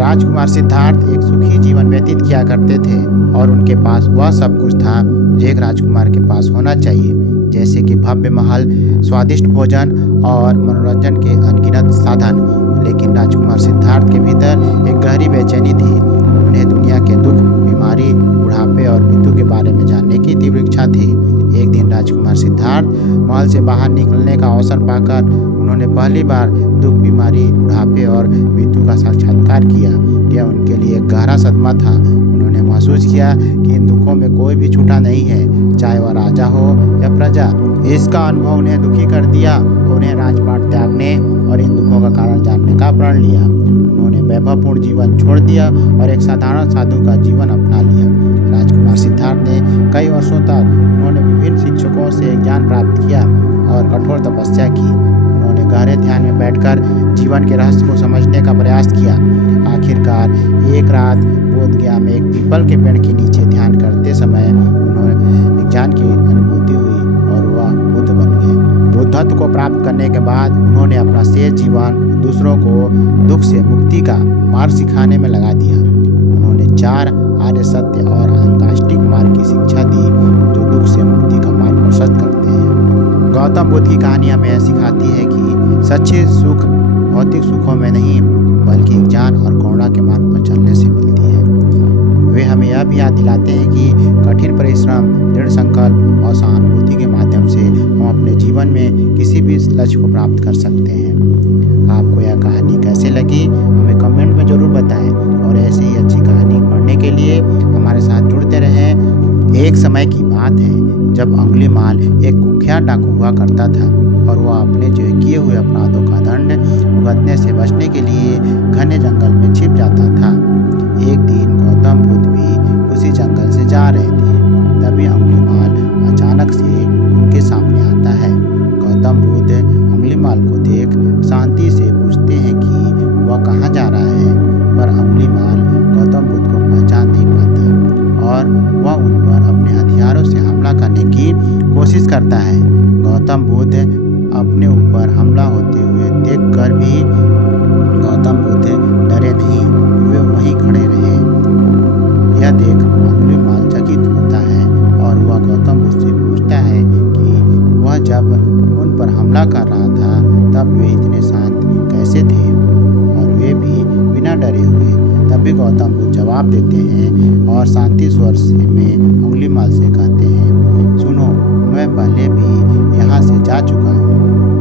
राजकुमार सिद्धार्थ एक सुखी जीवन व्यतीत किया करते थे और उनके पास वह सब कुछ था जो एक राजकुमार के पास होना चाहिए, जैसे कि भव्य महल, स्वादिष्ट भोजन और मनोरंजन के अनगिनत साधन। लेकिन राजकुमार सिद्धार्थ के भीतर एक गहरी बेचैनी थी। उन्हें दुनिया के दुख, बीमारी, बुढ़ापे और मृत्यु के बारे में जानने की तीव्र इच्छा थी। एक दिन राजकुमार सिद्धार्थ महल से बाहर निकलने का अवसर पाकर उन्होंने पहली बार दुख, बीमारी, बुढ़ापे और मृत्यु का साक्षात्कार किया। यह उनके लिए एक गहरा सदमा था। उन्होंने महसूस किया कि इन दुखों में कोई भी छूटा नहीं है, चाहे वह राजा हो या प्रजा। इसका अनुभव उन्हें दुखी कर दिया। उन्हें राजपाट त्यागने और इन दुखों का कारण जानने का प्रण लिया। उन्होंने वैभवपूर्ण जीवन छोड़ दिया और एक साधारण साधु का जीवन अपना लिया। राजकुमार सिद्धार्थ ने कई वर्षों तक उन्होंने विभिन्न शिक्षकों से ज्ञान प्राप्त किया और कठोर तपस्या की। उन्होंने गहरे ध्यान में बैठकर जीवन के रहस्य को समझने का प्रयास किया। आखिरकार एक रात बोधगया में एक पीपल के पेड़ के नीचे ध्यान करते समय उन्हें ज्ञान की अनुभूति हुई और वह बुद्ध बन गए। बुद्धत्व को प्राप्त करने के बाद उन्होंने अपना शेष जीवन दूसरों को दुख से मुक्ति का मार्ग सिखाने में लगा दिया। उन्होंने 4 आर्य सत्य और अंकाष्टिक मार्ग की शिक्षा दी जो दुख से मुक्ति का मार्ग प्रशस्त करते हैं। गौतम बुद्ध की कहानी हमें यह सिखाती है कि सच्चे सुख भौतिक सुखों में नहीं बल्कि ज्ञान और करुणा के मार्ग पर चलने से मिलती है। वे हमें यह भी याद दिलाते हैं कि कठिन परिश्रम, दृढ़ संकल्प और सहानुभूति के माध्यम से हम अपने जीवन में किसी भी लक्ष्य को प्राप्त कर सकते हैं। आपको यह कहानी कैसे लगी हमें कमेंट में जरूर बताएं और ऐसे ही अच्छी कहानी पढ़ने के लिए हमारे साथ जुड़ते रहें। एक समय की बात है जब अंगुलीमाल एक कुख्यात डाकू हुआ करता था और वह अपने जो किए हुए अपराधों का दंड भुगतने से बचने के लिए घने जंगल में छिप जाता था। एक दिन गौतम बुद्ध भी उसी जंगल से जा रहे थे। तभी अंगुलीमाल अचानक से उनके सामने आता है। गौतम बुद्ध अंगुलीमाल को देख शांति से पूछते हैं कि वह कहाँ जा रहा है, पर अंगुलीमाल गौतम बुद्ध को पहचान नहीं पाता और वह उन पर अपने हथियारों से हमला करने की कोशिश करता है। गौतम बुद्ध अपने ऊपर हमला होते हुए देखकर भी गौतम बुद्ध डरे नहीं, वे वहीं खड़े रहे। यह देख अंगुलीमाल चकित होता है और वह गौतम बुद्ध से पूछता है कि वह जब उन पर हमला कर रहा था तब वे इतने शांत कैसे थे और वे भी बिना डरे हुए। तभी गौतम बुद्ध जवाब देते हैं और शांति स्वर में अंगुलीमाल से कहते हैं, सुनो, मैं पहले भी यहाँ से जा चुका हूँ।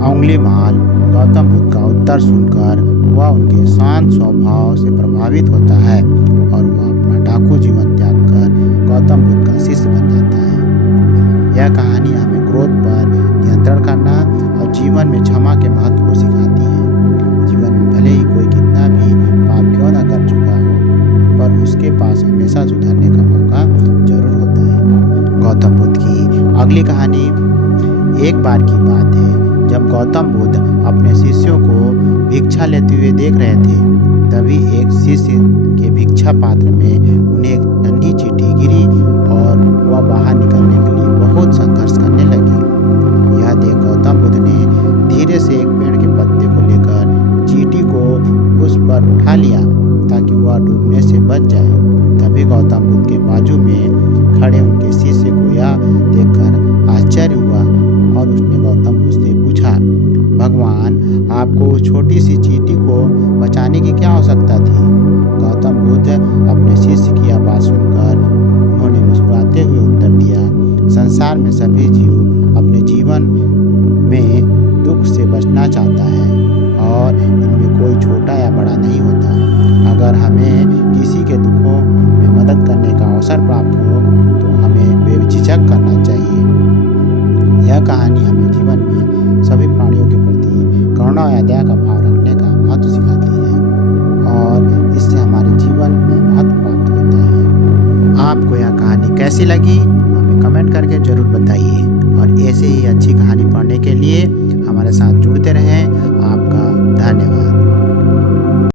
अंगुलीमाल गौतम बुद्ध का उत्तर सुनकर वह उनके शांत स्वभाव से प्रभावित होता है और वह अपना डाकू जीवन त्याग कर गौतम बुद्ध का शिष्य बन जाता है। यह कहानी हमें क्रोध पर नियंत्रण करना और जीवन में क्षमा के महत्व को सिखाती है। जीवन में भले ही कोई कितना भी पाप क्यों न कर चुका हो, पर उसके पास हमेशा सुधरने का मौका जरूर होता है। गौतम बुद्ध की अगली कहानी। एक बार की बात है जब गौतम बुद्ध अपने शिष्यों को भिक्षा लेते हुए देख रहे थे, तभी एक शिष्य के भिक्षा पात्र में उन्हें एक नन्ही चींटी गिरी और वह बाहर निकलने के लिए बहुत संघर्ष करने लगी। यह देख गौतम बुद्ध ने धीरे से एक पेड़ के पत्ते को लेकर चींटी को उस पर उठा लिया ताकि वह डूबने से बच जाए। तभी गौतम बुद्ध के बाजू में खड़े उनके शिष्य को यह देखकर आश्चर्य हुआ और उसने गौतम बुद्ध से पूछा, भगवान, आपको उस छोटी सी चींटी को बचाने की क्या आवश्यकता थी? गौतम बुद्ध अपने शिष्य की आवाज़ सुनकर उन्होंने मुस्कुराते हुए उत्तर दिया, संसार में सभी जीव अपने जीवन में दुख से बचना चाहता है और इनमें कोई छोटा या बड़ा नहीं होता। अगर हमें किसी के दुखों में मदद करने का अवसर प्राप्त हो तो हमें बेझिझक करना चाहिए। यह कहानी हमें जीवन में सभी प्राणियों के प्रति करुणा और दया का भाव रखने का महत्व सिखाती है और इससे हमारे जीवन में महत्व प्राप्त होता है। आपको यह कहानी कैसी लगी हमें कमेंट करके जरूर बताइए और ऐसे ही अच्छी कहानी पढ़ने के लिए हमारे साथ जुड़ते रहें। आपका धन्यवाद।